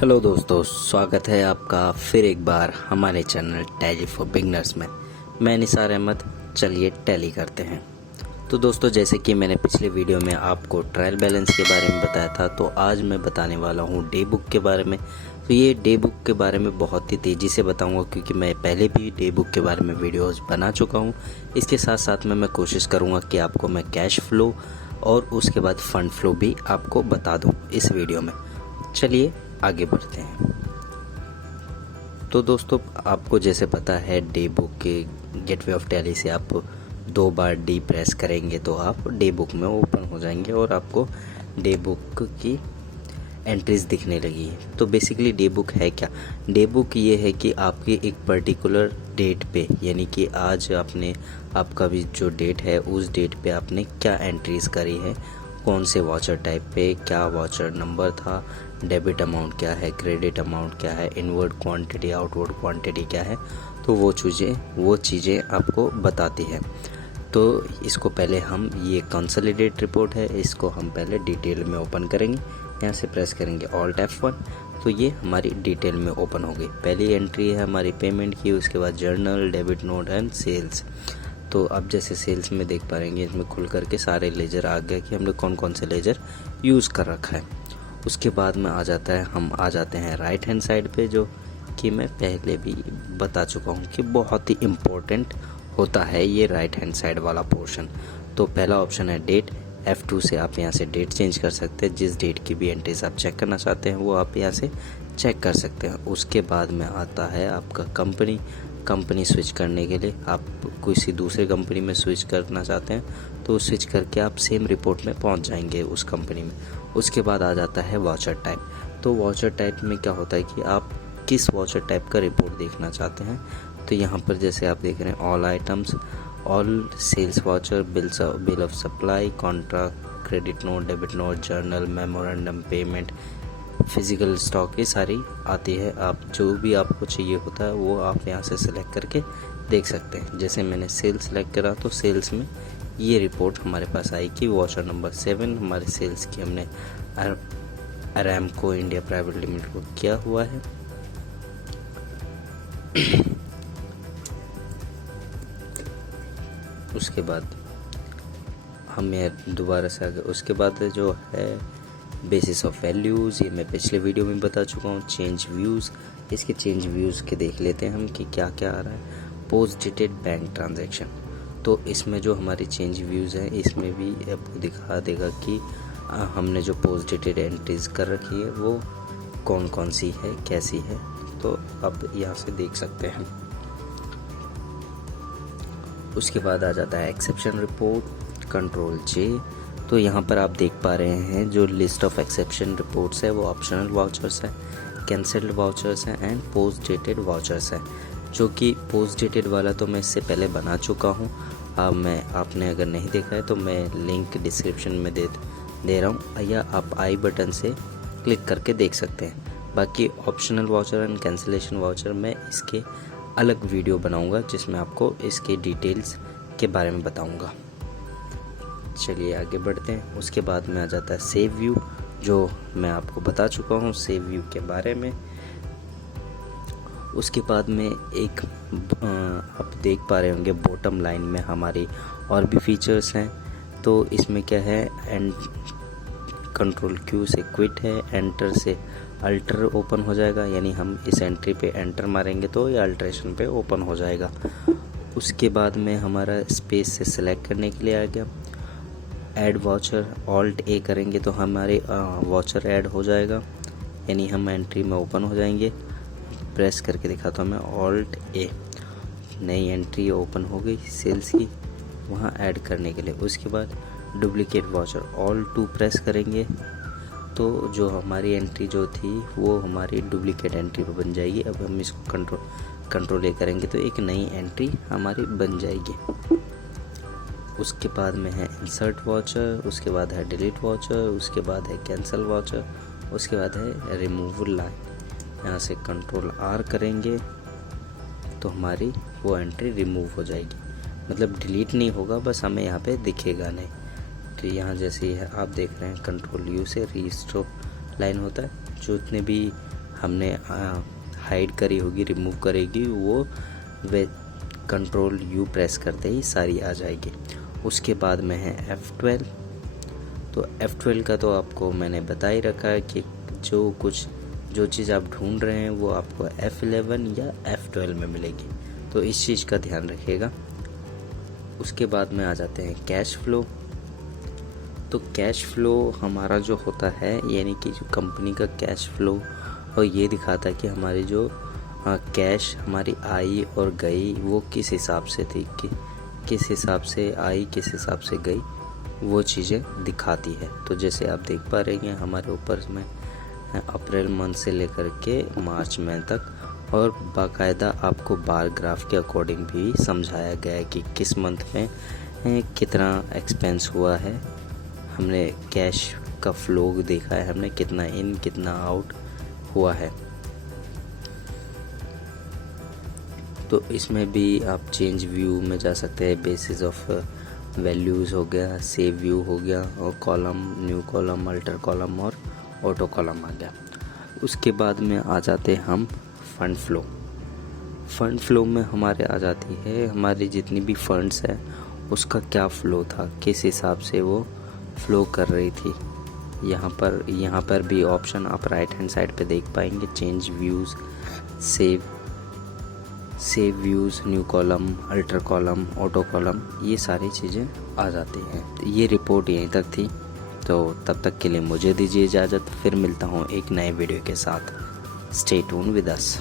Hello दोस्तों, स्वागत है आपका फिर एक बार हमारे चैनल टैली फॉर बिगनर्स में। मैं निसार अहमद। चलिए टैली करते हैं। तो दोस्तों, जैसे कि मैंने पिछले वीडियो में आपको ट्रायल बैलेंस के बारे में बताया था, तो आज मैं बताने वाला हूँ डे बुक के बारे में। तो ये डे बुक के बारे में बहुत ही तेज़ी से बताऊँगा, क्योंकि मैं पहले भी डे बुक के बारे में वीडियोज़ बना चुका हूँ। इसके साथ साथ में मैं कोशिश करूँगा कि आपको मैं कैश फ्लो और उसके बाद फ़ंड फ्लो भी आपको बता दूँ इस वीडियो में। चलिए आगे बढ़ते हैं। तो दोस्तों, आपको जैसे पता है, डे बुक के गेटवे ऑफ टैली से आप 2 बार डी प्रेस करेंगे तो आप डे बुक में ओपन हो जाएंगे और आपको डे बुक की एंट्रीज दिखने लगी। तो बेसिकली डे बुक है क्या? डे बुक ये है कि आपकी एक पर्टिकुलर डेट पे, यानी कि आज आपका भी जो डेट है उस डेट पे आपने क्या एंट्रीज करी है, कौन से वाचर टाइप पे, क्या वाचर नंबर था, डेबिट अमाउंट क्या है, क्रेडिट अमाउंट क्या है, इनवर्ड क्वांटिटी आउटवर्ड क्वांटिटी क्या है, तो वो चीज़ें आपको बताती है। तो इसको पहले हम, ये कंसोलिडेट रिपोर्ट है, इसको हम पहले डिटेल में ओपन करेंगे। यहाँ से प्रेस करेंगे ऑल्ट F1, तो ये हमारी डिटेल में ओपन हो गई। पहली एंट्री है हमारी पेमेंट की, उसके बाद journal, debit note and sales. तो अब जैसे सेल्स में देख पाएंगे, इसमें खुल करके सारे लेजर आ गया कि हमने कौन कौन से लेजर यूज़ कर रखा है। उसके बाद में हम आ जाते हैं राइट हैंड साइड पे, जो कि मैं पहले भी बता चुका हूँ कि बहुत ही इम्पोर्टेंट होता है ये राइट हैंड साइड वाला पोर्शन। तो पहला ऑप्शन है डेट। F2 से आप यहाँ से डेट चेंज कर सकते हैं। जिस डेट की भी एंट्रीज आप चेक करना चाहते हैं वो आप यहाँ से चेक कर सकते हैं। उसके बाद में आता है आपका कंपनी स्विच करने के लिए। आप किसी दूसरे कंपनी में स्विच करना चाहते हैं तो स्विच करके आप सेम रिपोर्ट में पहुंच जाएंगे उस कंपनी में। उसके बाद आ जाता है वॉचर टाइप। तो वॉचर टाइप में क्या होता है कि आप किस वॉचर टाइप का रिपोर्ट देखना चाहते हैं। तो यहाँ पर जैसे आप देख रहे हैं, all items, all sales voucher, bill of supply, contract, credit note, debit note, journal, memorandum, payment, physical stock, ये सारी आती है। आप जो भी आपको चाहिए होता है वो आप यहाँ से सिलेक्ट करके देख सकते हैं। जैसे मैंने सेल्स सेलेक्ट करा तो सेल्स में ये रिपोर्ट हमारे पास आई कि वाचर नंबर 7 हमारे सेल्स की हमने अरामको इंडिया प्राइवेट लिमिटेड को किया हुआ है। उसके बाद हम ये दोबारा से आगे, उसके बाद जो है बेसिस ऑफ वैल्यूज़, ये मैं पिछले वीडियो में बता चुका हूँ। चेंज व्यूज़, इसके चेंज व्यूज़ के देख लेते हैं हम कि क्या क्या आ रहा है। पोस्ट डेटेड बैंक ट्रांजैक्शन, तो इसमें जो हमारी चेंज व्यूज़ हैं इसमें भी आपको दिखा देगा कि हमने जो पोस्ट डेटेड एंट्रीज कर रखी है वो कौन कौन सी है, कैसी है। तो अब यहाँ से देख सकते हैं। उसके बाद आ जाता है एक्सेप्शन रिपोर्ट, कंट्रोल J। तो यहाँ पर आप देख पा रहे हैं जो लिस्ट ऑफ एक्सेप्शन रिपोर्ट्स है वो ऑप्शनल वाउचर्स है, कैंसल्ड वाउचर्स हैं एंड पोस्ट डेटेड वाउचर्स है। जो कि पोस्ट डेटेड वाला तो मैं इससे पहले बना चुका हूँ। आपने अगर नहीं देखा है तो मैं लिंक डिस्क्रिप्शन में दे रहा हूँ, या आप आई बटन से क्लिक करके देख सकते हैं। बाकी optional voucher and cancellation voucher मैं इसके अलग वीडियो बनाऊंगा जिसमें आपको इसके डिटेल्स के बारे में बताऊंगा। चलिए आगे बढ़ते हैं। उसके बाद में आ जाता है सेव व्यू, जो मैं आपको बता चुका हूँ सेव व्यू के बारे में। उसके बाद में एक आप देख पा रहे होंगे बॉटम लाइन में हमारी और भी फीचर्स हैं। तो इसमें क्या है, एंड कंट्रोल Q से क्विट है, एंटर से अल्टर ओपन हो जाएगा, यानी हम इस एंट्री पे एंटर मारेंगे तो ये अल्ट्रेशन पे ओपन हो जाएगा। उसके बाद में हमारा स्पेस से सिलेक्ट करने के लिए आ गया। ऐड वाउचर, ऑल्ट A करेंगे तो हमारे वाउचर ऐड हो जाएगा, यानी हम एंट्री में ओपन हो जाएंगे। प्रेस करके दिखाता हूँ मैं, ऑल्ट A, नई एंट्री ओपन हो गई सेल्स की, वहाँ ऐड करने के लिए। उसके बाद डुप्लीकेट वाउचर, ऑल 2 प्रेस करेंगे तो जो हमारी एंट्री जो थी वो हमारी डुप्लीकेट एंट्री पर बन जाएगी। अब हम इसको कंट्रोल A करेंगे तो एक नई एंट्री हमारी बन जाएगी। उसके बाद में है इंसर्ट वाउचर, उसके बाद है डिलीट वाउचर, उसके बाद है कैंसल वाउचर, उसके बाद है रिमूव लाइन। यहाँ से कंट्रोल R करेंगे तो हमारी वो एंट्री रिमूव हो जाएगी, मतलब डिलीट नहीं होगा, बस हमें यहाँ पे दिखेगा नहीं। तो यहाँ जैसे ही है आप देख रहे हैं, कंट्रोल U से रीस्टोर लाइन होता है, जो इतने भी हमने हाइड करी होगी, रिमूव करेगी वो, वे कंट्रोल यू प्रेस करते ही सारी आ जाएगी। उसके बाद में है F12। तो F12 का तो आपको मैंने बता ही रखा है कि जो चीज़ आप ढूंढ रहे हैं वो आपको F11 या F12 में मिलेगी, तो इस चीज़ का ध्यान रखिएगा। उसके बाद में आ जाते हैं कैश फ्लो। तो कैश फ्लो हमारा जो होता है, यानी कि जो कंपनी का कैश फ्लो, और ये दिखाता है कि हमारी जो कैश हमारी आई और गई वो किस हिसाब से थी, किस हिसाब से आई, किस हिसाब से गई, वो चीज़ें दिखाती है। तो जैसे आप देख पा रहे हैं हमारे ऊपर में अप्रैल मंथ से लेकर के मार्च मंथ तक, और बाकायदा आपको बार ग्राफ के अकॉर्डिंग भी समझाया गया है कि किस मंथ में कितना एक्सपेंस हुआ है। हमने कैश का फ्लो देखा है, हमने कितना इन कितना आउट हुआ है। तो इसमें भी आप चेंज व्यू में जा सकते हैं, बेसिस ऑफ वैल्यूज़ हो गया, सेव व्यू हो गया, और column, new column, alter column और ऑटो कॉलम आ गया। उसके बाद में आ जाते हैं हम फंड फ्लो। फंड फ्लो में हमारे आ जाती है हमारी जितनी भी फंड्स है उसका क्या फ़्लो था, किस हिसाब से वो फ़्लो कर रही थी। यहाँ पर भी ऑप्शन आप राइट हैंड साइड पे देख पाएंगे, change views, save views, new column, alter column, auto column, ये सारी चीज़ें आ जाती हैं। ये रिपोर्ट यहीं तक थी, तो तब तक के लिए मुझे दीजिए इजाज़त। फिर मिलता हूँ एक नए वीडियो के साथ। Stay tune with us.